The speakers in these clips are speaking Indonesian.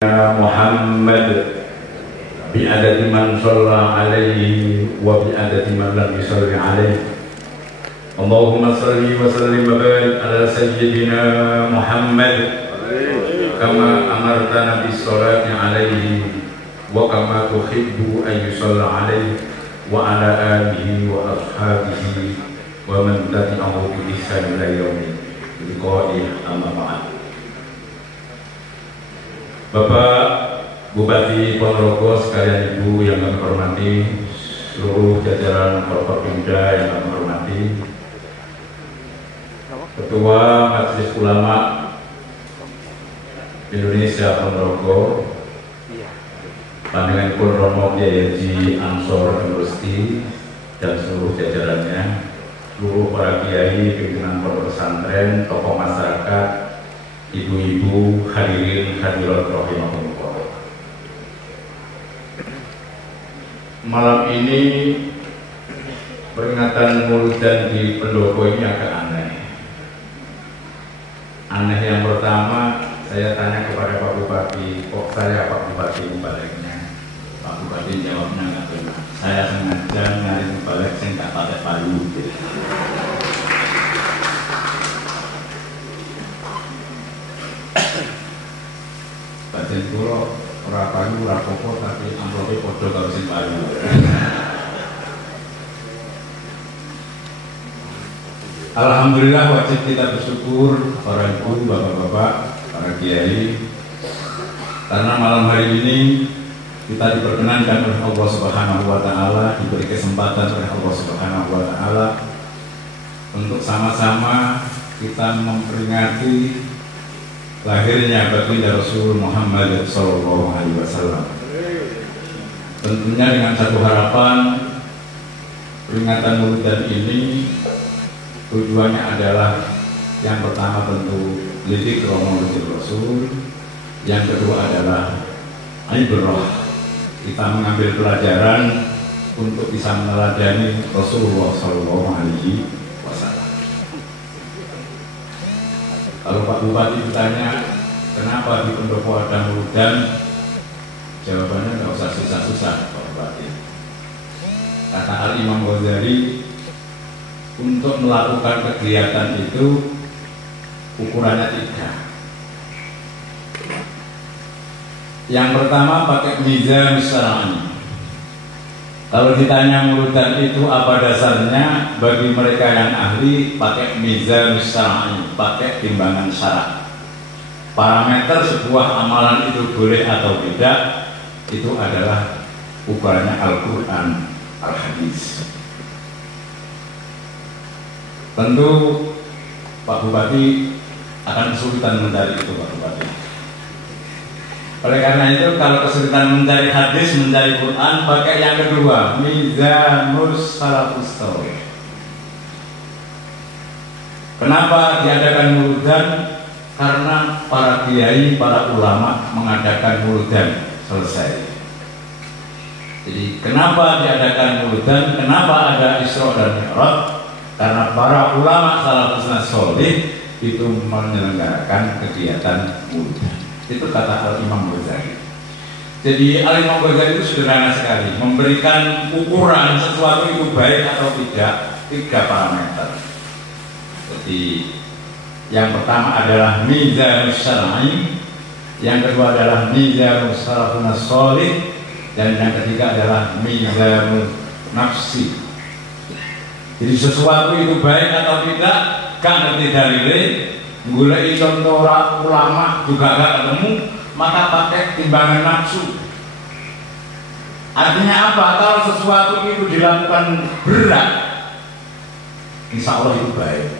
Muhammad bi'adadi man shalla alaihi wa bi'adadi man lam yusalli alaihi. Allahumma salli wa sallim wa barik ala sayyidina Muhammad kama amartana bis salati alaihi wa kama tuhibbu an yusalla alaihi wa ala alihi wa ashabihi wa man tabi'ahu bi ihsan ila yaumil qiyamah. Amma ba'd. Bapak Bupati Ponorogo sekalian ibu yang kami hormati, seluruh jajaran Forkopimda yang kami hormati, Ketua Majelis Ulama Indonesia Ponorogo, Panjenenganipun Romo Kyai Haji Ansor University dan seluruh jajarannya, seluruh para kiai, pimpinan pondok pesantren, tokoh masyarakat, ibu-ibu, hadirin hadirat rahimahumullah. Malam ini peringatan Mauludan di Pendopo ini agak aneh. Aneh yang pertama, saya tanya kepada Pak Bupati, kok saya Pak Bupati mubaliknya? Pak Bupati jawabnya nggak benar. Saya sengaja nyari mubalik, saya nggak pakai palu. Batin kulo ora payu ora apa tapi amplope padha karo sing payu. Alhamdulillah wajib kita bersyukur para ibu, bapak-bapak, para kiai, karena malam hari ini kita diperkenankan oleh Allah Subhanahu wa taala, diberi kesempatan oleh Allah Subhanahu wa taala untuk sama-sama kita memperingati lahirnya baginda Rasul Muhammad Sallallahu Alaihi Wasallam. Tentunya dengan satu harapan, peringatan Mauludan ini tujuannya adalah yang pertama tentu lidik Maulid Rasul, yang kedua adalah ibrah, kita mengambil pelajaran untuk bisa meneladani Rasulullah Sallallahu Alaihi Wasallam. Kalau Pak Bupati ditanya kenapa di Pendopo ada Mauludan, jawabannya nggak usah susah-susah Pak Bupati. Kata Al-Imam Ghazali, untuk melakukan kegiatan itu ukurannya 3. Yang pertama pakai mizan syar'i. Kalau ditanya Mauludan itu apa dasarnya, bagi mereka yang ahli pakai mizan syar'i, pakai timbangan syarak. Parameter sebuah amalan itu boleh atau tidak, itu adalah ukurannya Al-Quran, Al-Hadis. Tentu Pak Bupati akan kesulitan mencari itu Pak Bupati. Oleh karena itu kalau kesulitan mencari hadis, mencari Quran, pakai yang kedua, mizanus salafus saleh. Kenapa diadakan Mauludan? Karena para kiai, para ulama mengadakan Mauludan selesai. Jadi kenapa diadakan Mauludan? Kenapa ada Isra dan Mi'raj? Karena para ulama salafus saleh itu menyelenggarakan kegiatan Mauludan. Itu kata Al-Imam Ghazali. Jadi Al-Imam Ghazali itu sederhana sekali, memberikan ukuran sesuatu itu baik atau tidak, 3 parameter. Jadi yang pertama adalah mizanus syar'i, yang kedua adalah mizanus salafus salih, dan yang ketiga adalah mizanus nafsi. Jadi sesuatu itu baik atau tidak, gak ngerti dalilnya, golek contoh ulama juga gak ketemu, maka pakai timbangan nafsu. Artinya apa? Kalau sesuatu itu dilakukan berat, insya Allah itu baik.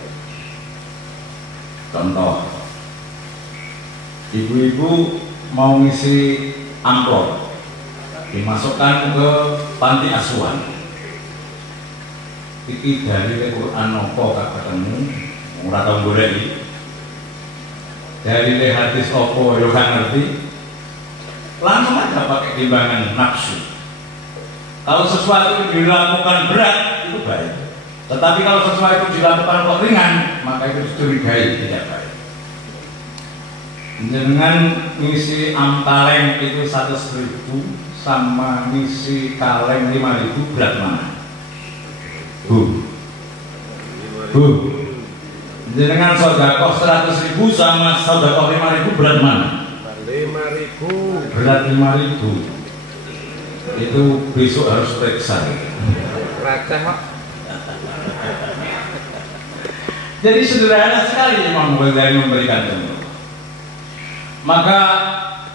Contoh, ibu-ibu mau ngisi amplop, dimasukkan ke panti asuhan. Iki dari Quran nopo gak ketemu, ora tau golek. Dari hadis opo yo gak ngerti, langsung aja pakai timbangan nafsu. Kalau sesuatu itu dilakukan berat itu baik, tetapi kalau sesuatu itu dilakukan kok ringan, maka itu dicurigai tidak baik. Jenengan ngisi amtaleng itu 100.000 sama ngisi kaleng 5.000 berat mana? Bu. Jenengan sodakoh 100.000 sama sodakoh 5.000 berat mana? 5.000. Berat 5.000. Itu besok harus periksa. Receh kok. Jadi sederhana sekali Imam Ghazali memberikan contoh. Maka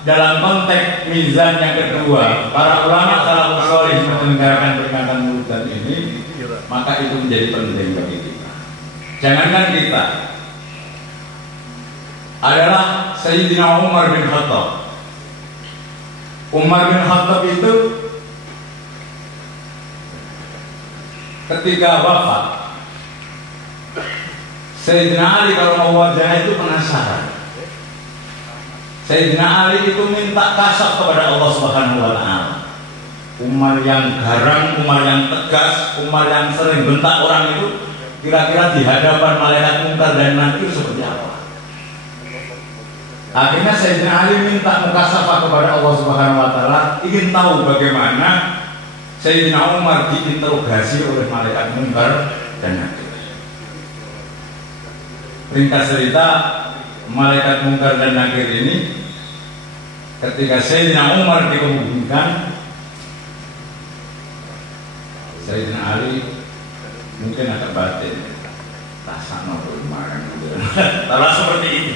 dalam konteks mizan yang kedua, para ulama salafus saleh menyelenggarakan peringatan Mauludan ini, maka itu menjadi penting bagi kita. Jangankan kita, adalah Sayyidina Umar bin Khattab. Umar bin Khattab itu ketika wafat, Sayyidina Ali kalau mau wajah itu penasaran. Sayyidina Ali itu minta kasaf kepada Allah Subhanahu wa Ta'ala. Umar yang garang, Umar yang tegas, Umar yang sering bentak orang itu, kira-kira di hadapan malaikat mungkar dan nakir seperti apa? Akhirnya Sayyidina Ali minta mukasafah kepada Allah Subhanahu wa Ta'ala, ingin tahu bagaimana Sayyidina Umar diinterogasi oleh malaikat mungkar dan nakir. Ringkas cerita, malaikat mungkar dan nakir ini ketika Sayyidina Umar dikemudikan, Sayyidina Ali mungkin agak batin rasa nopo kemarin talah seperti itu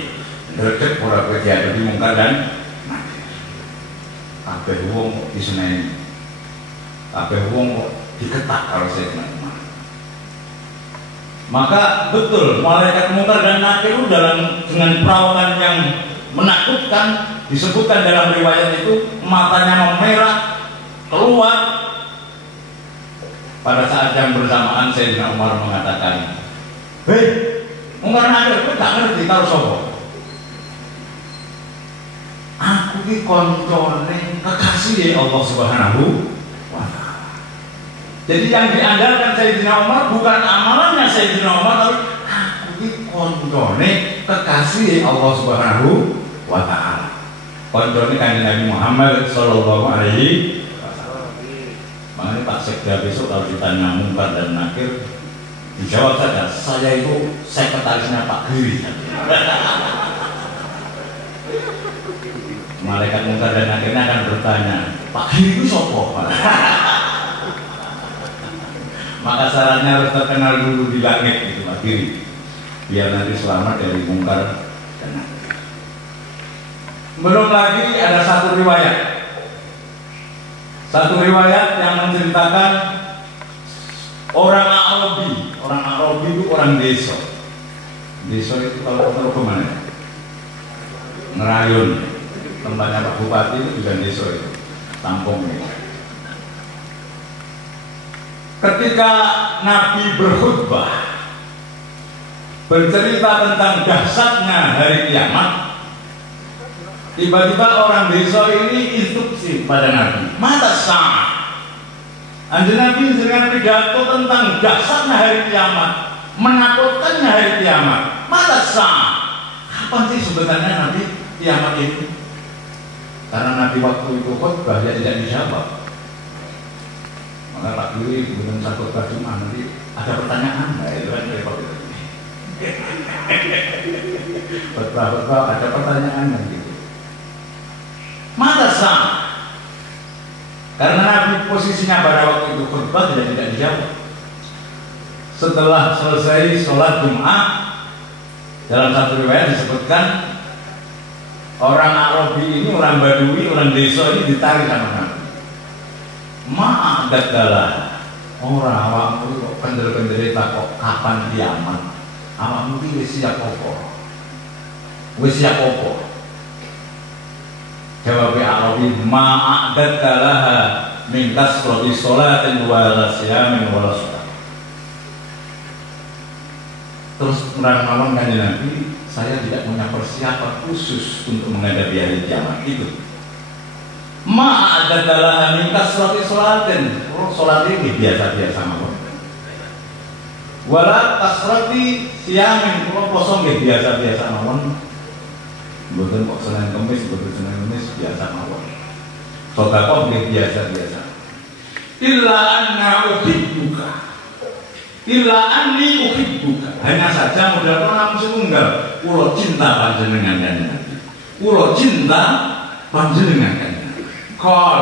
dekat pura kejadian di mungkar dan nakir. Kabeh wong diseneni, kabeh wong diketak kalau Sayyidina Umar. Maka betul malaikat mungkar dan nakir dengan perawakan yang menakutkan, disebutkan dalam riwayat itu matanya memerah keluar. Pada saat yang bersamaan Sayyidina Umar mengatakan, "Hei, mungkar nakir, kowe gak ngerti karo sapa? Aku iki koncone kekasih Allah Subhanahu wa Ta'ala." Jadi yang diandalkan Sayyidina Umar bukan amalannya Sayyidina Umar, tapi aku iki koncone kekasih Allah Subhanahu wa Ta'ala. Koncone kanjeng Nabi Muhammad sallallahu alaihi wasallam. Makanya Pak Sekda besok kalau ditanya mungkar dan nakir, dijawab saja, saya itu sekretarisnya Pak Giri. Malaikat mungkar dan nakirnya akan bertanya, Pak Giri itu sopo? Maka syaratnya harus terkenal dulu di langit itu Pak Giri, biar nanti selamat dari mungkar dan nakir. Belum lagi ada satu riwayat yang menceritakan orang Arabi. Orang Arabi itu orang desa. Desa itu kalau tahu kemana? Ngerayun. Tempatnya Pak Bupati itu juga desa itu. Tampung itu. Ketika Nabi berkhutbah bercerita tentang dahsyatnya hari kiamat, tiba-tiba orang desa ini instruksi pada Nabi, mata sah. Anjir Nabi dengan pidato tentang dahsyatnya hari kiamat, menakutkannya hari kiamat, mata sah. Kapan sih sebenarnya Nabi kiamat itu? Karena Nabi waktu itu khutbah dia tidak dijawab. Maka Pak Giri belum satu terjemah nanti ada pertanyaan, nah itu kan repot itu. Betul ada pertanyaan nanti. Mata sah. Karena Nabi posisinya pada waktu itu khutbah tidak dijawab. Setelah selesai sholat Jumat, dalam satu riwayat disebutkan orang Arabi ini, orang Badui, orang desa ini ditarik sama Nabi. Ma'adadalah orang awakmu kok kendel-kendel kok kapan kiamat? Awakmu iki wis siap apa? Wis siap apa? Jawab Arabi, ma'adadalah min kasrati sholatin wa siyamin wa shalah. Terus menerangkan kanjeng Nabi, saya tidak punya persiapan khusus untuk menghadapi hari kiamat itu. Ma'adadalah min kasrati sholatin, sholat ini biasa-biasa mawon. Wala kasrati siyamin, kalau kosong biasa-biasa mawon. Mboten kok Senin Kamis, mboten Senin Kamis biasa mawon. Sedekah biasa-biasa. Illa anna uhibbuka. Illa anni uhibbuka. Hanya saja modal orang setunggal. Kula cinta panjenengan kanjeng Nabi. Kula cinta panjenengan kanjeng Nabi. Qol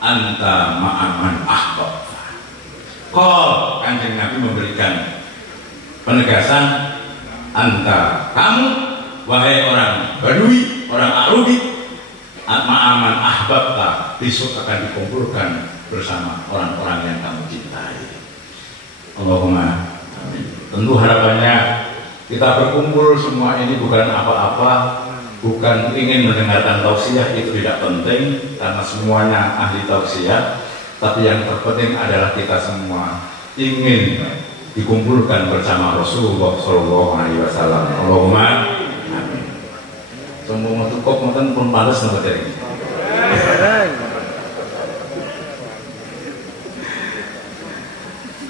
anta ma'aman ahbab. Qol kanjeng Nabi memberikan penegasan, anta kamu wahai orang Badui, orang Arabi, ma'aman ahbabta, besok akan dikumpulkan bersama orang-orang yang kamu cintai. Allahumma amin. Tentu harapannya kita berkumpul semua ini bukan apa-apa, bukan ingin mendengarkan tausiah, itu tidak penting karena semuanya ahli tausiah, tapi yang terpenting adalah kita semua ingin dikumpulkan bersama Rasulullah Shallallahu Alaihi Wasallam. Allahumma amin. Semua cukup mungkin pun pantas nomor dari ini.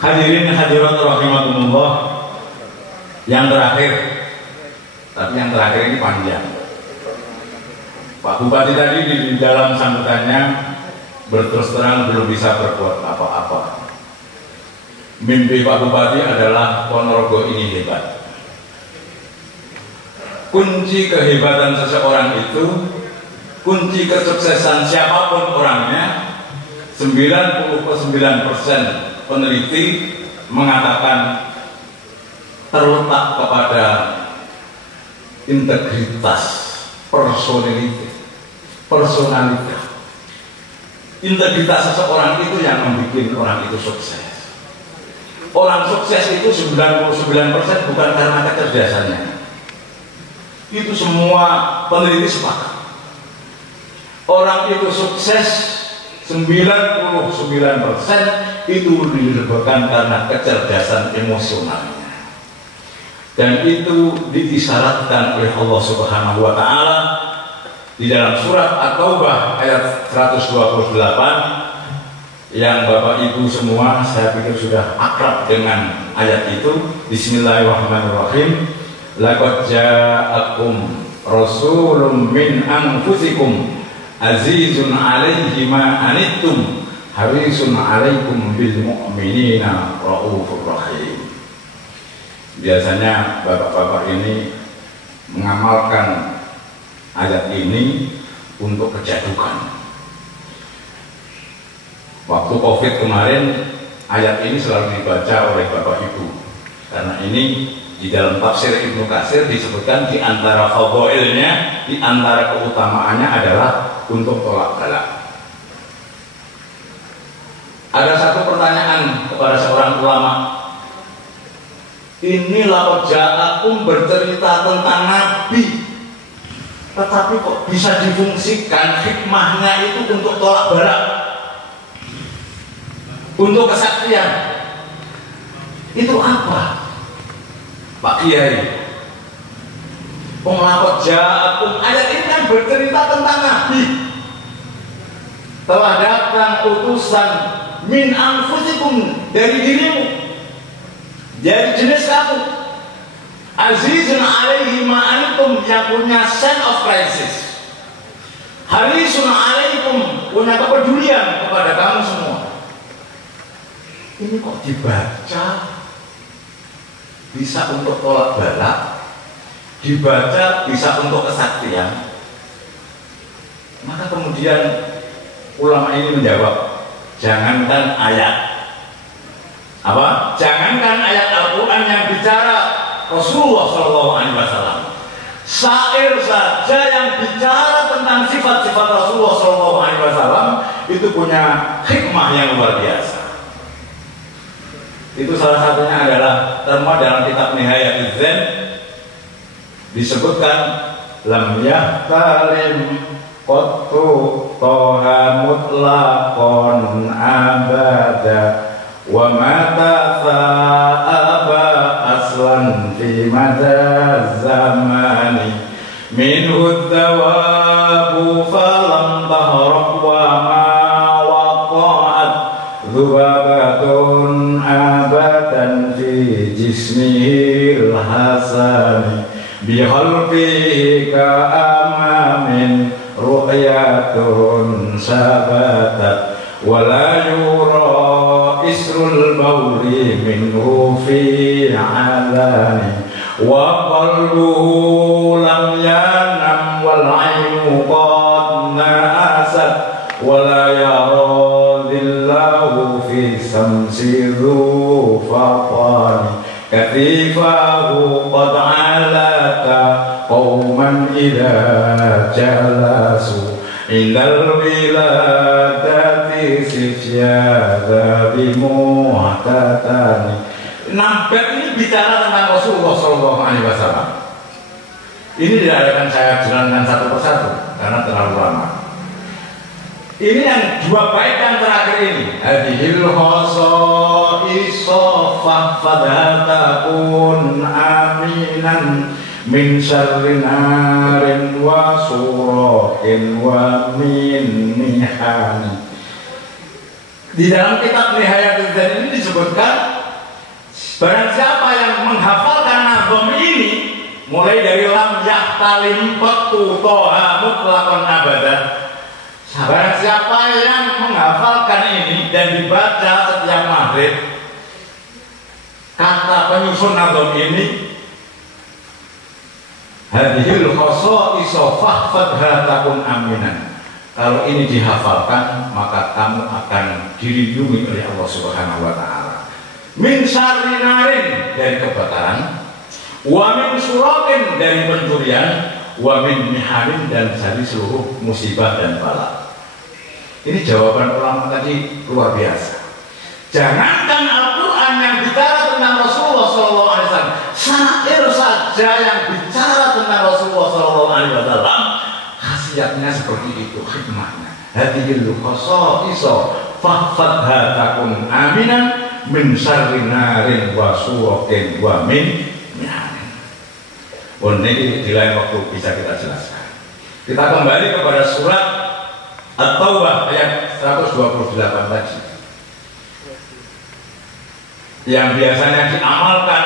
Hadirin hadirat rahimakumullah. Yang terakhir, tapi yang terakhir ini panjang. Pak Bupati tadi di dalam sambutannya berterus terang belum bisa berbuat apa-apa. Mimpi Pak Bupati adalah Ponorogo ini hebat. Kunci kehebatan seseorang itu, kunci kesuksesan siapapun orangnya, 99% peneliti mengatakan terletak kepada integritas, personalitas. Integritas seseorang itu yang membuat orang itu sukses. Orang sukses itu 99% bukan karena kecerdasannya. Itu semua peneliti sepakat. Orang itu sukses 99% itu disebabkan karena kecerdasan emosionalnya. Dan itu diisyaratkan oleh Allah Subhanahu wa taala di dalam surat At-Taubah ayat 128 yang Bapak Ibu semua saya pikir sudah akrab dengan ayat itu. Bismillahirrahmanirrahim. Laqad ja'akum rasulun min anfusikum azizun 'alaihi ma anittum harisun 'alaikum bil mu'minina raufur rahim. Biasanya bapak-bapak ini mengamalkan ayat ini untuk kejadukan. Waktu Covid kemarin ayat ini selalu dibaca oleh Bapak Ibu karena ini di dalam tafsir Ibnu Katsir disebutkan di antara fadhailnya, di antara keutamaannya adalah untuk tolak balak. Ada satu pertanyaan kepada seorang ulama. Ini laqad ja'akum bercerita tentang Nabi, tetapi kok bisa difungsikan hikmahnya itu untuk tolak balak, untuk kesaktian. Itu apa, Pak Kiai? Laqad ja'akum, ayat ini kan bercerita tentang Nabi. Telah datang utusan min anfusikum, dari dirimu, dari jenis kamu, azizun 'alaihi ma antum, yang punya sense of crisis, harisun 'alaikum, punya kepedulian kepada kamu semua. Ini kok dibaca bisa untuk tolak balak, dibaca bisa untuk kesaktian. Maka kemudian ulama ini menjawab, jangankan ayat apa? Jangankan ayat Al-Quran yang bicara Rasulullah SAW, syair saja yang bicara tentang sifat-sifat Rasulullah SAW itu punya hikmah yang luar biasa. Itu salah satunya adalah terma dalam kitab Nihayatul Zen disebutkan lam yahtalim qattu toha mutlaqon abada wa mata fa'aba aslan fi madaz zamani minhu dawabu falam tahraq wa ma waqa'at dhubabatun abadan fi jismihil hasani bihalfihi ka'am mardiyatun sabatat wala yura isrul bauli minhu fi alani wa qalbuhu lam yanam wal ainu qad na'asat wala yara dhillahu fi samsi dhu faqani katifahu qad alaka qauman idha jalasu indal wiladati sifyada bimu'tatani. Nambet ini bicara tentang Rasulullah SAW. Ini tidak akan saya jelaskan satu persatu karena terlalu lama. Ini yang dua bait yang terakhir ini. Hadhil khasaiso fahfadhatakun aminan min syarri narin wa surakin wa min mihani. Di dalam kitab Nihayatul Dzan ini disebutkan barang siapa yang menghafalkan nazom ini mulai dari lam yahtalim petu toha mutlakon abadan. Barang siapa yang menghafalkan ini dan dibaca setiap maghrib kata penyusun nazom ini hadhil khasaiso fahfadhatakun aminan. Kalau ini dihafalkan maka kamu akan dilindungi oleh Allah Subhanahu wa taala. Min syarri narin dari kebakaran, wa min surakin dari pencurian, wa min miharin dan dari seluruh musibah dan bala. Ini jawaban ulama tadi luar biasa. Jangankan Al-Quran yang bicara tentang Rasulullah SAW, syair saja yang bicara tentang Rasulullah SAW, khasiatnya seperti itu, hikmahnya. Hadhil khasaiso fahfadhatakun aminan min syarri narin wa surakin wa min miharin. Ini di lain waktu bisa kita jelaskan. Kita kembali kepada surat At-Taubah ayat 128 tadi, yang biasanya diamalkan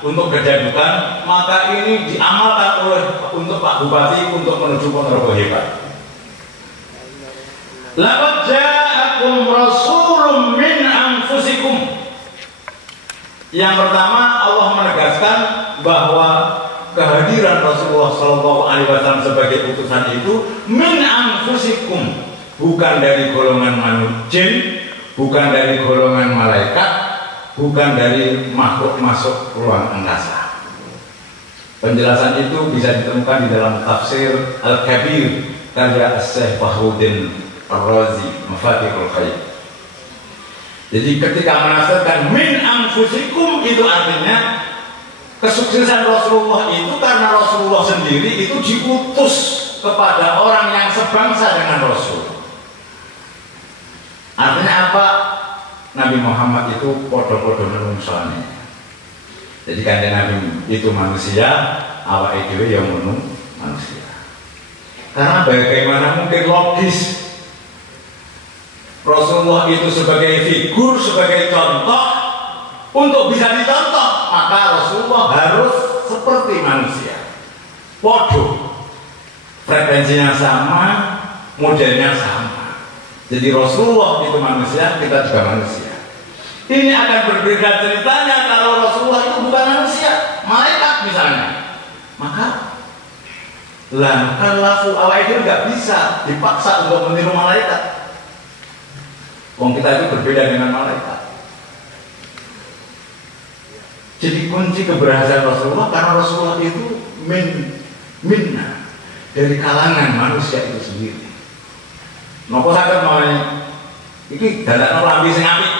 untuk kejadukan, maka ini diamalkan oleh untuk Pak Bupati untuk menuju Ponorogo hebat. Laqad ja'akum rasulun min anfusikum. Yang pertama Allah menegaskan bahwa kehadiran Rasulullah SAW sebagai utusan itu min anfusikum, bukan dari golongan manusia, bukan dari golongan malaikat, bukan dari makhluk masuk ruang angkasa. Penjelasan itu bisa ditemukan di dalam tafsir Al-Kabir karya Syekh Fakhruddin Ar-Razi Mafatihul Ghaib. Jadi ketika menafsirkan min anfusikum itu artinya kesuksesan Rasulullah itu karena Rasulullah sendiri itu diutus kepada orang yang sebangsa dengan Rasul. Artinya apa? Nabi Muhammad itu podo-podo menungsone. Jadi kanjeng Nabi itu manusia, awake dhewe yang manusia. Karena bagaimana mungkin logis Rasulullah itu sebagai figur, sebagai contoh untuk bisa dicontoh, maka Rasulullah harus seperti manusia, podo, frekuensinya sama, modelnya sama. Jadi Rasulullah itu manusia, kita juga manusia. Ini akan berbeda ceritanya kalau Rasulullah itu bukan manusia, malaikat misalnya. Maka kalau awal itu nggak bisa dipaksa untuk meniru malaikat. Wong kita itu berbeda dengan malaikat. Jadi kunci keberhasilan Rasulullah karena Rasulullah itu minna dari kalangan manusia itu sendiri. Nopo saged mau iki dadakno klambi sing apik.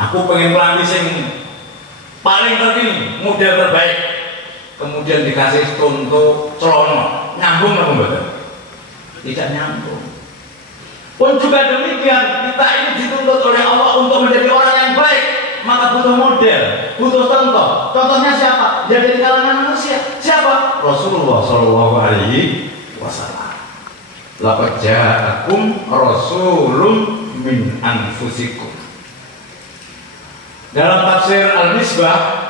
Aku pengen klambi sing paling terkini, model terbaik. Kemudian dikasih contoh celana, nyambung apa mboten? Tidak nyambung. Pun juga demikian, kita ini dituntut oleh Allah untuk menjadi orang yang baik, maka butuh model, butuh contoh. Contohnya siapa? Ya dari kalangan manusia. Siapa? Rasulullah Shallallahu Alaihi Wasallam. Laqad ja'akum rasulun min anfusikum. Dalam tafsir Al-Misbah,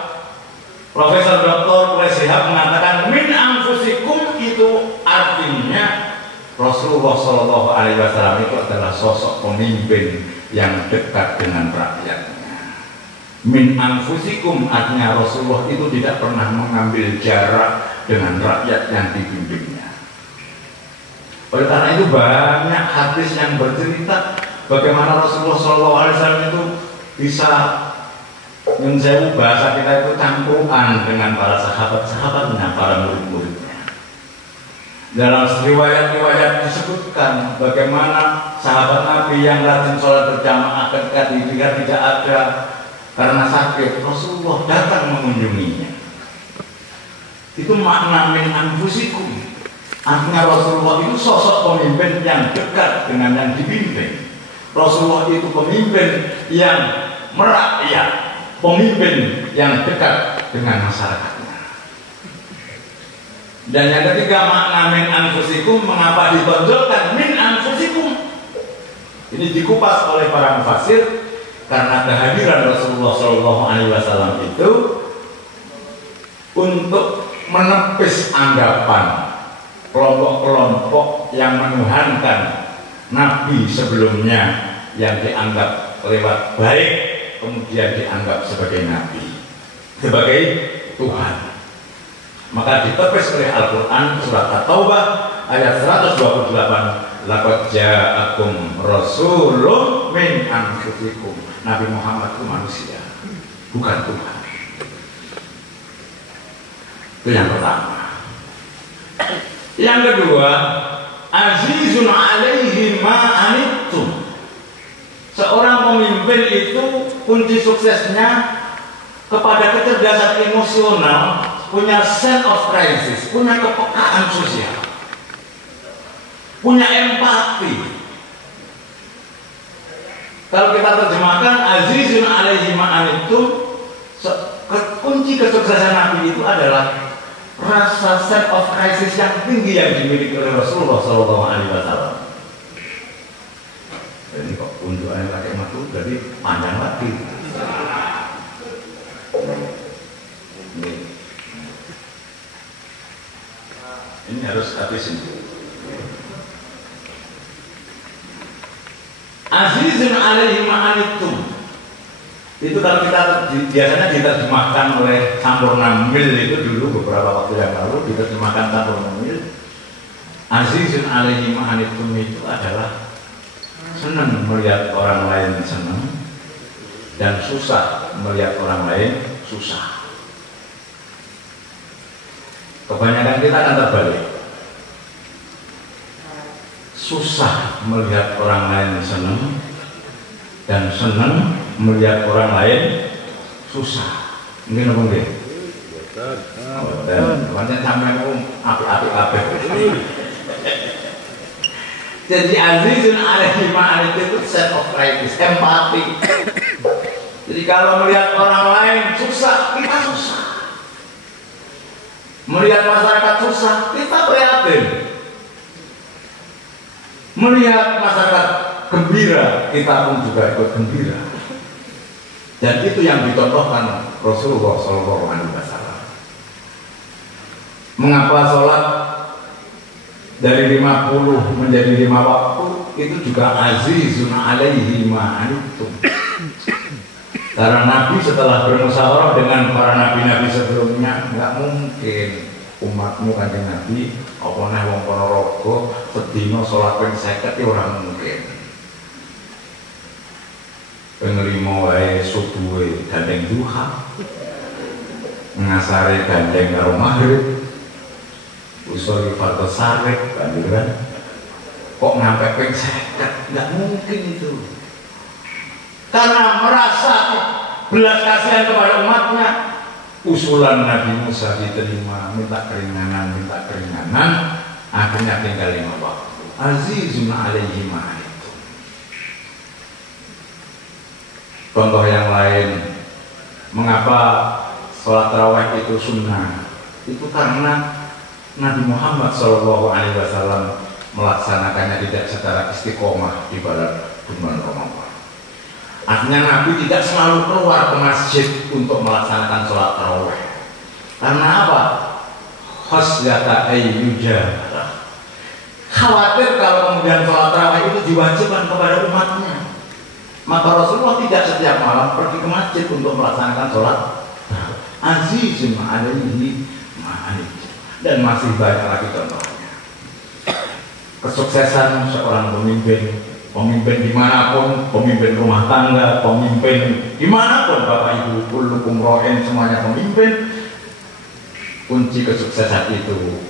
Profesor Dr. Qulai Shihab mengatakan min anfusikum itu artinya Rasulullah Shallallahu Alaihi Wasallam itu adalah sosok pemimpin yang dekat dengan rakyatnya. Min anfusikum, artinya Rasulullah itu tidak pernah mengambil jarak dengan rakyat yang dipimpinnya. Oleh karena itu banyak hadis yang bercerita bagaimana Rasulullah Shallallahu Alaihi Wasallam itu bisa menjauh bahasa kita itu campuran dengan para sahabat-sahabatnya, para murid-muridnya. Dalam riwayat-riwayat disebutkan bagaimana sahabat Nabi yang rajin sholat berjamaah ketika tidak ada karena sakit, Rasulullah datang mengunjunginya. Itu makna min anfusikum. Artinya Rasulullah itu sosok pemimpin yang dekat dengan yang dipimpin. Rasulullah itu pemimpin yang merakyat, pemimpin yang dekat dengan masyarakatnya. Dan yang ketiga makna min anfusikum, mengapa ditonjolkan min anfusikum? Ini dikupas oleh para mufassir karena kehadiran Rasulullah Shallallahu Alaihi Wasallam itu untuk menepis anggapan kelompok-kelompok yang menuhankan Nabi sebelumnya yang dianggap lewat baik kemudian dianggap sebagai Nabi, sebagai Tuhan. Maka ditepis oleh Al-Quran surat At-Taubah ayat 128, laqad ja'akum rasulun min anfusikum. Nabi Muhammad itu manusia, bukan Tuhan. Itu yang pertama. Yang kedua, azizun alaihi ma anittum. Seorang pemimpin itu kunci suksesnya kepada kecerdasan emosional, punya sense of crisis, punya kepekaan sosial, punya empati. Kalau kita terjemahkan azizun alaihi ma anittum, kunci kesuksesan Nabi itu adalah rasa sense of crisis yang tinggi yang dimiliki oleh Rasulullah Shallallahu Alaihi Wasallam. Ini kok unjukannya pakai matu, jadi panjang lagi. Ini harus habisin. Azizun alaihi ma anittum. Itu kalau kita biasanya diterjemahkan oleh Sampurna Mil itu dulu beberapa waktu yang lalu diterjemahkan Sampurna Mil. Azizun alaihi ma anittum itu adalah senang melihat orang lain senang dan susah melihat orang lain susah. Kebanyakan kita akan terbalik. Susah melihat orang lain senang dan senang melihat orang lain susah. Mungkin apa enggak? Dan banyak sampai api-api. Jadi azizun alaihi ma anittum itu set of crisis, empati. Jadi kalau melihat orang lain susah, kita susah. Melihat masyarakat susah, kita prihatin. Melihat masyarakat gembira, kita pun juga ikut gembira. Dan itu yang dicontohkan Rasulullah Shallallahu Alaihi Wasallam. Mengapa sholat dari 50 menjadi 5 waktu itu juga azizun alaihi ma anittum. Karena Nabi setelah bermusyawarah dengan para nabi-nabi sebelumnya, nggak mungkin umatmu kanjeng Nabi apa neh wong Ponorogo sedina salat ping 50 ora mungkin. Pengerimo wae subuhe gandeng duha, ngasare gandeng karo maghrib, usul fardhu sarek kan, kok nyampe ping 50, nggak mungkin itu. Karena merasa belas kasihan kepada umatnya, usulan Nabi Musa diterima, minta keringanan, akhirnya tinggal 5 waktu. Azizun alaihi ma anittum. Contoh yang lain, mengapa sholat tarawih itu sunnah? Itu karena Nabi Muhammad SAW melaksanakannya tidak secara istiqomah di bulan Ramadan. Artinya Nabi tidak selalu keluar ke masjid untuk melaksanakan sholat tarawih. Karena apa? Khasyata ayyujalah khawatir kalau kemudian sholat tarawih itu diwajibkan kepada umatnya. Maka Rasulullah tidak setiap malam pergi ke masjid untuk melaksanakan sholat azizun ma'alaihi ma'alaihi. Dan masih banyak lagi contohnya. Kesuksesan seorang pemimpin dimanapun, pemimpin rumah tangga, pemimpin dimanapun, Bapak Ibu, kullukum ra'in, semuanya pemimpin. Kunci kesuksesan itu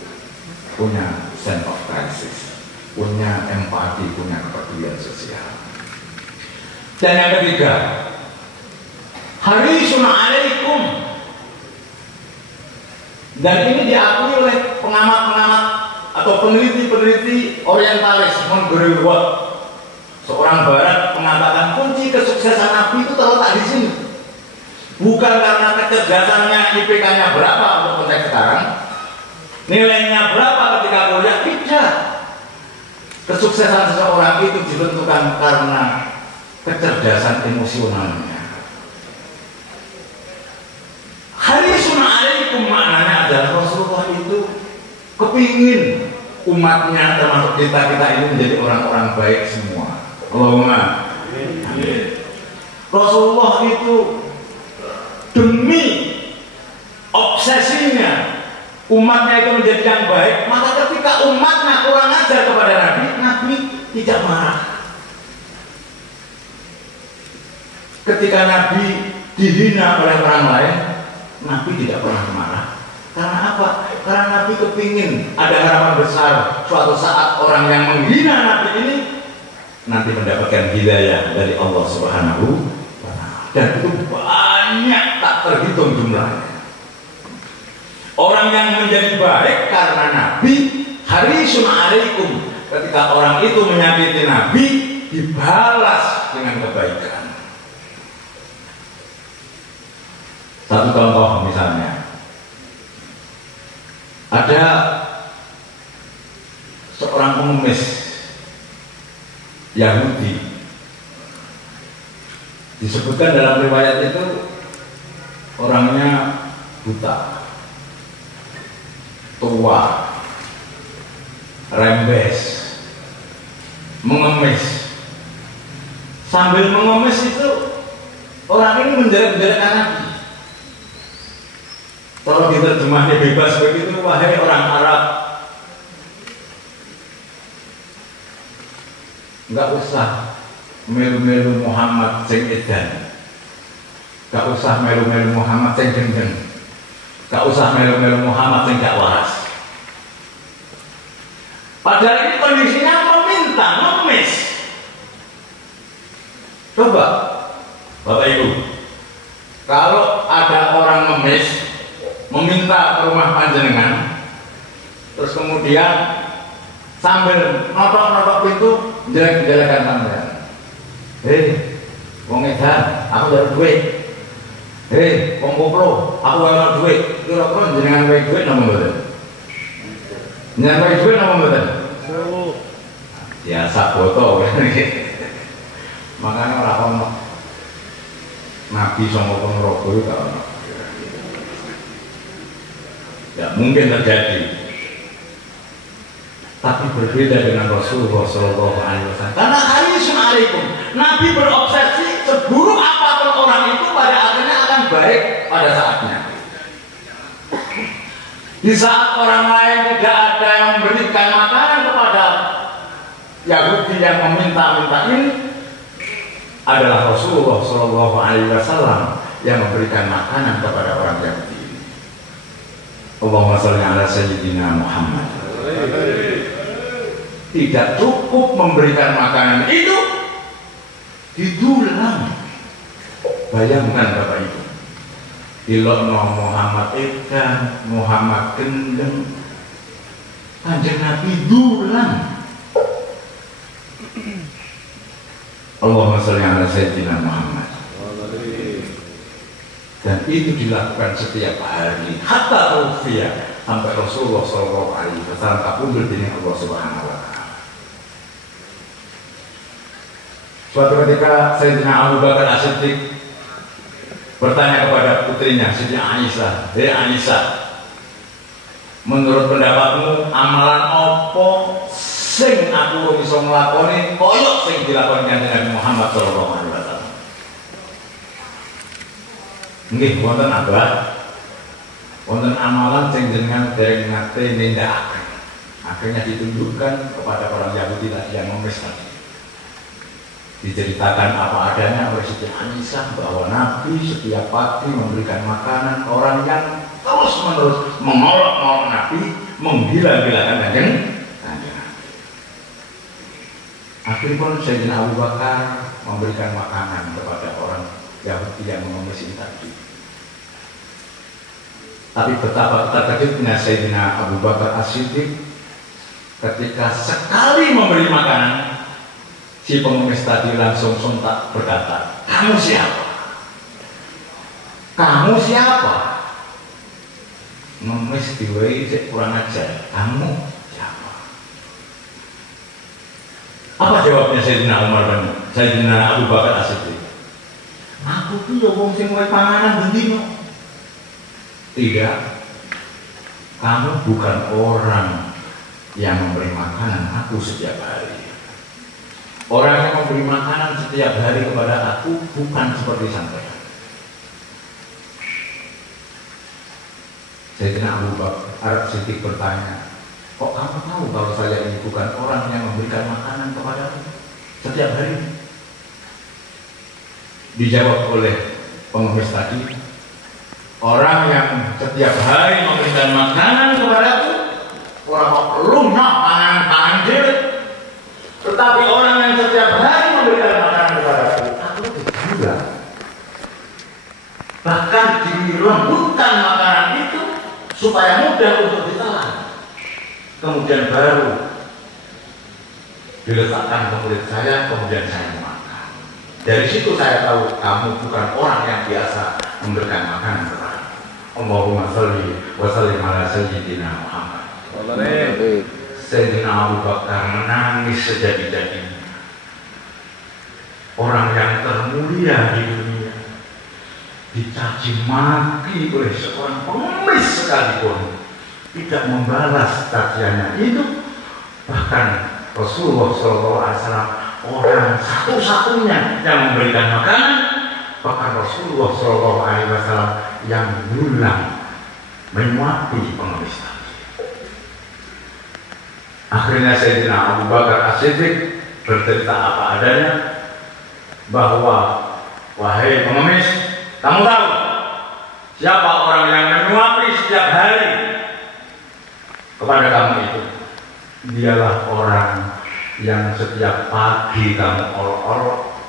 punya sense of crisis, punya empati, punya kepedulian sosial. Dan yang ketiga, harisun alaikum. Dan ini diakui oleh pengamat-pengamat atau peneliti-peneliti orientalis Mongolia. Seorang barat mengatakan kunci kesuksesan Nabi itu terletak di sini. Bukan karena kecerdasannya, IPK-nya berapa untuk konteks sekarang, nilainya berapa ketika kuliah, tidak. Kesuksesan seseorang itu ditentukan karena kecerdasan emosionalnya. Harisun alaikum maknanya adalah Rasulullah itu kepingin umatnya termasuk kita ini menjadi orang-orang baik semua. Allahumma amin. Rasulullah itu demi obsesinya umatnya itu menjadi yang baik, maka ketika umatnya kurang ajar kepada Nabi tidak marah. Ketika Nabi dihina oleh orang lain, Nabi tidak pernah marah. Karena apa? Karena Nabi kepingin ada harapan besar suatu saat orang yang menghina Nabi ini nanti mendapatkan hidayah dari Allah Subhanahu wa Ta'ala. Dan itu banyak tak terhitung jumlahnya. Orang yang menjadi baik karena Nabi, harisun alaikum. Ketika orang itu menyakiti Nabi, dibalas dengan kebaikan. Satu contoh misalnya, ada seorang pengemis Yahudi, disebutkan dalam riwayat itu orangnya buta, tua, rembes, mengemis. Sambil mengemis itu orang ini menjelek-jelekan Nabi. Kalau diterjemahnya bebas begitu, wahai orang Arab, nggak usah melu-melu Muhammad sing edan, nggak usah melu-melu Muhammad sing gendeng, nggak usah melu-melu Muhammad sing gak waras. Padahal ini kondisinya meminta, ngemis. Coba Bapak Ibu, kalau ada orang ngemis meminta ke rumah panjenengan, terus kemudian sambil notok-notok pintu jelek-jelekan sampean. Hei, wong edan, aku ada duit. Hei, wong koplo, aku ada duit. Kira-kira jenengan wae duit napa mboten? Jenengan wae duit napa mboten? Ya sak boto. Makanya ora ono nabi sanga Ponorogo itu gak ono. Ya mungkin terjadi, tapi berbeda dengan Rasulullah SAW. Karena harisun alaikum, Nabi berobsesi seburuk apapun orang itu pada akhirnya akan baik pada saatnya. Di saat orang lain tidak ada yang memberikan makanan kepada Yahudi yang meminta-minta ini, adalah Rasulullah SAW yang memberikan makanan kepada orang Yahudi. Allahumma sholli ala sayyidina Muhammad. Tidak cukup memberikan makanan itu, didulang. Bayangkan Bapak Ibu, dilokno Muhammad edan, Muhammad gendeng, Kanjeng Nabi dulang. Allahumma sholli ala sayyidina Muhammad. Dan itu dilakukan setiap hari hatta taufiya, sampai Rasulullah SAW kabul dini Allah Subhanahu wa Ta'ala. Suatu ketika Sayyidina Abu Bakar As-Siddiq bertanya kepada putrinya Siti Aisyah, "Hei Aisyah, menurut pendapatmu amalan apa sing aku iso nglakoni koyo sing dilakoni Kanjeng Muhammad sallallahu alaihi wasallam. Nggih wonten Abah, wonten amalan sing jenengan dereng nate nindakaken. Akhirnya ditunjukkan kepada orang Yahudi tadi yang mengemis tadi. Diceritakan apa adanya oleh Siti Aisyah bahwa Nabi setiap pagi memberikan makanan orang yang terus-menerus mengolok-olok Nabi, menggila-gilakan Kanjeng Nabi. Akhirnya Sayyidina Abu Bakar memberikan makanan kepada orang Yahudi yang mengemis ini tadi. Tapi betapa terkejutnya Sayyidina Abu Bakar As-Siddiq ketika sekali memberi makanan, si pengemis tadi langsung sontak berkata, "Kamu siapa? Kamu siapa?" Ngemis diwai cek kurang ajar. Kamu siapa? Apa jawabnya Sayyidina Abu Bakar As-Siddiq? Aku tuh ya wong sing wae panganan bendino. Tidak. Kamu bukan orang yang memberi makanan aku setiap hari. Orang yang memberi makanan setiap hari kepada aku bukan seperti sampean. Sayyidina Abu Bakar Siddiq bertanya, kok kamu tahu kalau saya ini bukan orang yang memberikan makanan kepada aku setiap hari? Dijawab oleh pengemis tadi, orang yang setiap hari memberikan makanan kepada aku, orang perlu pangan diri. Tetapi orang yang setiap hari memberikan makanan kepada aku gila. Bahkan dilembutkan makanan itu supaya mudah untuk ditelan. Kemudian baru diletakkan ke mulut saya, kemudian saya makan. Dari situ saya tahu kamu bukan orang yang biasa memberikan makanan kepada aku. Allahumma sholli wa sallim ala sayyidina Muhammad. Sayyidina Abu Bakar menangis sejadi-jadinya. Orang yang termulia di dunia dicaci maki oleh seorang pengemis sekalipun tidak membalas caciannya itu. Bahkan Rasulullah SAW orang satu-satunya yang memberikan makanan, bahkan Rasulullah SAW yang bilang menyuapi pengemis tadi. Akhirnya Sayyidina Abu Bakar As-Siddiq bercerita apa adanya bahwa, wahai pengemis, kamu tahu siapa orang yang menyuapi setiap hari kepada kamu itu? Dialah orang yang setiap pagi kamu olok-olok.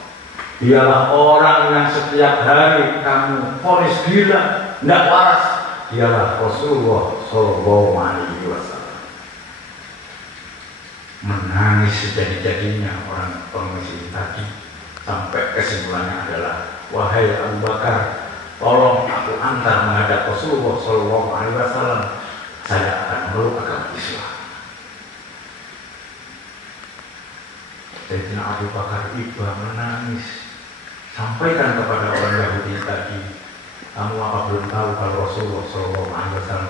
Dialah orang yang setiap hari kamu vonis gila, tidak waras. Dialah Rasulullah Sallallahu Alaihi Wasallam. Menangis sejadi-jadinya orang pengemis ini tadi, sampai kesimpulannya adalah, wahai Abu Bakar, tolong aku antar menghadap Rasulullah Sallallahu Alaihi Wasallam. Saya akan meluk agama Islam. Sayyidina Abu Bakar iba menangis. Sampaikan kepada orang Yahudi tadi, kamu apa belum tahu kalau Rasulullah Sallallahu Alaihi Wasallam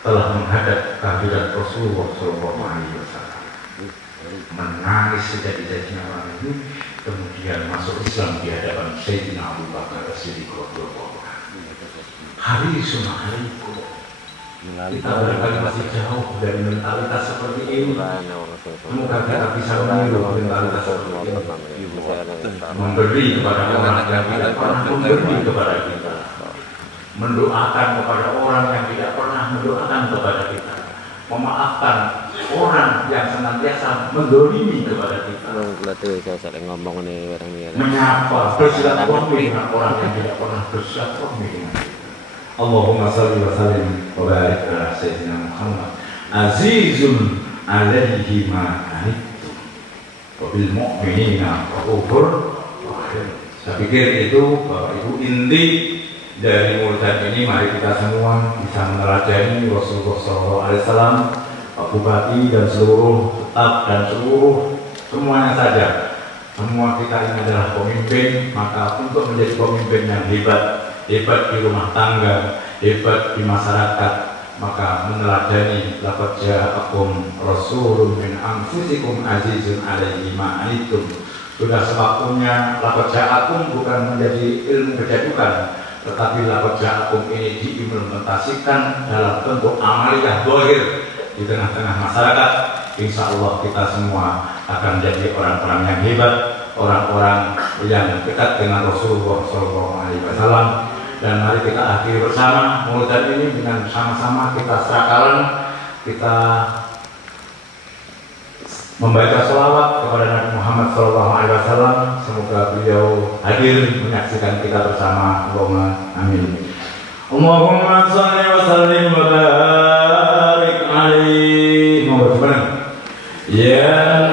telah menghadap kehadirat Rasulullah Sallallahu Alaihi Wasallam. Menangis sejadi-jadinya orang ini, kemudian masuk Islam di hadapan Sayyidina Abu Bakar As-Siddiq radhiyallahu anhu. Harisun alaikum. Kita barangkali masih jauh dari mentalitas seperti ini. Semoga kita bisa meniru mentalitas seperti ini. Memberi kepada orang yang tidak pernah memberi kepada kita. Mendoakan kepada orang yang tidak pernah mendoakan kepada kita. Memaafkan orang yang senantiasa mendolimi kepada kita. Menyapa, bersilaturahmi dengan orang yang tidak pernah bersilaturahmi dengan kita. Allahumma salli wa sallim wa barik ala sayyidina Muhammad. Azizun alaihi ma anittum wa bil mu'minina raufur rahim. Saya pikir itu Bapak Ibu inti dari multan ini. Mari kita semua bisa meneladani Rasulullah SAW, Pak Bupati dan seluruh staf dan seluruh semuanya saja. Semua kita ini adalah pemimpin, maka untuk menjadi pemimpin yang hebat di rumah tangga, hebat di masyarakat, maka meneladani laqad ja'akum rasulun min anfusikum azizun 'alaihi ma anittum. Sudah sebabnya laqad ja'akum bukan menjadi ilmu kejadukan, tetapi laqad ja'akum ini diimplementasikan dalam bentuk amaliyah zahir di tengah-tengah masyarakat. Insya Allah kita semua akan menjadi orang-orang yang hebat, orang-orang yang dekat dengan Rasulullah SAW. Dan mari kita akhiri bersama Mauludan ini dengan sama-sama kita serakalan, kita membaca sholawat kepada Nabi Muhammad SAW. Semoga beliau hadir menyaksikan kita bersama. Allahumma amin. Allahumma shalli wa sallim wa barik alaihi. Ya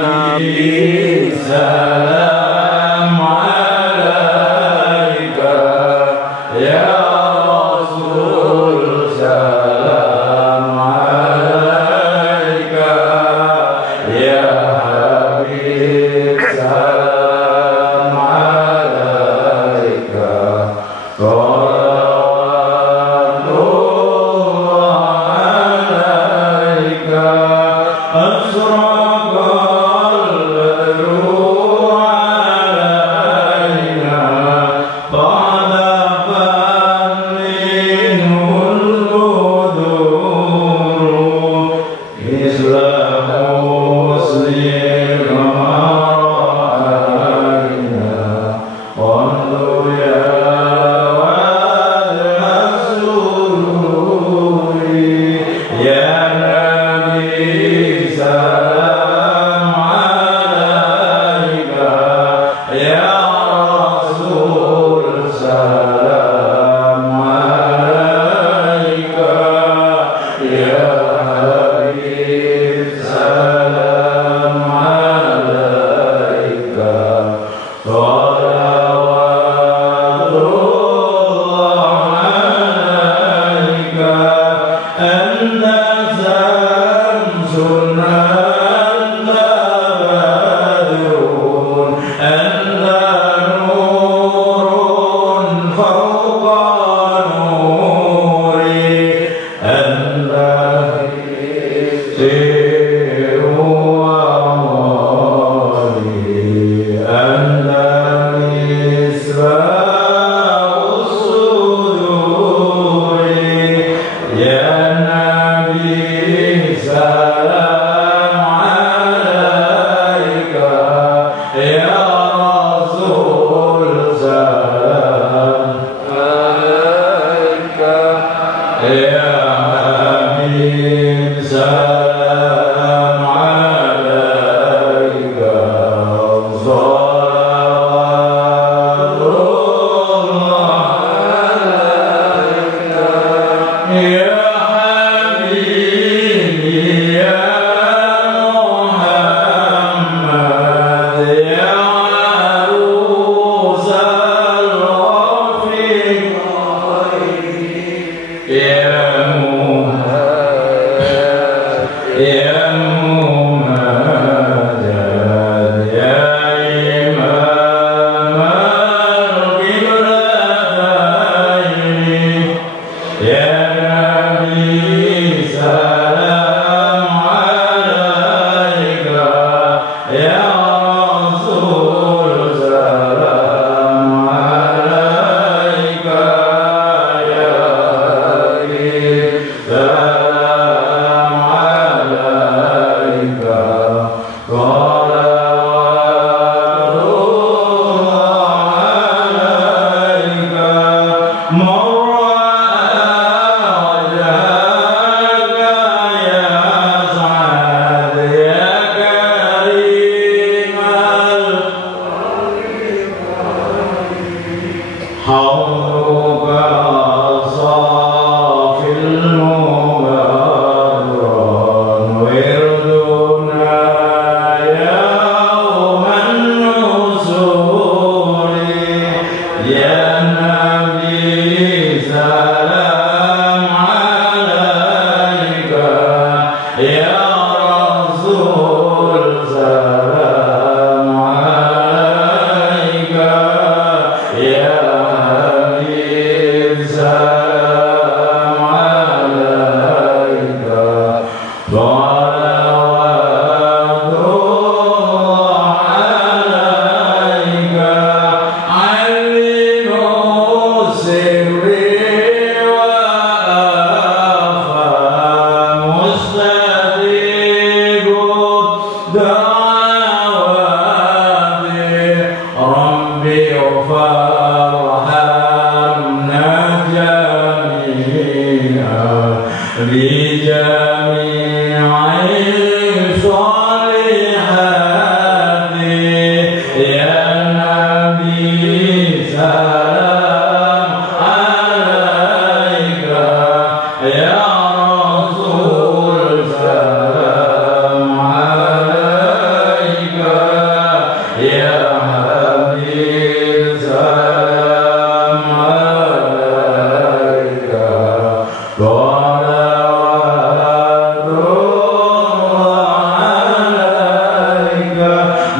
Nabi salam alaika, ya Rasul salam alaika, ya Habib salam alaika.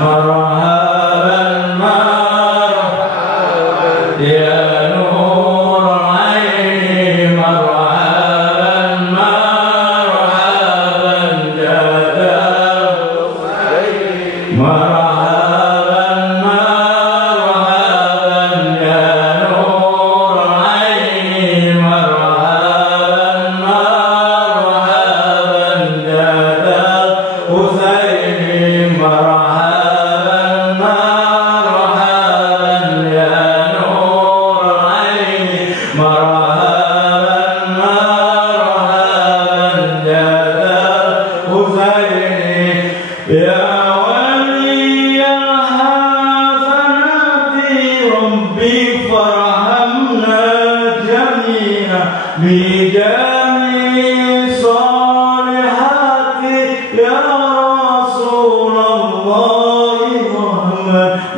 marhaban marhaban ya nur aini marhaban marhaban jadal marhaban marhaban ya nur aini marhaban marhaban jadal Husaini marhaban marhaban ya nur aini marhaban marhaban jadal Husaini ya wali al-hasanati rabbi farhamna jami'a bijami salihati ya Rasulullah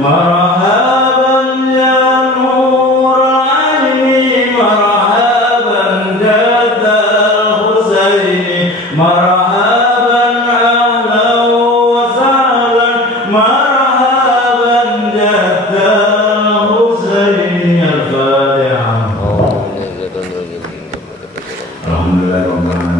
marhaban ya nur aini marhaban jadal Husaini marhaban ahlan wa sahlan marhaban jadal Husaini al-Fatihah. Alhamdulillah.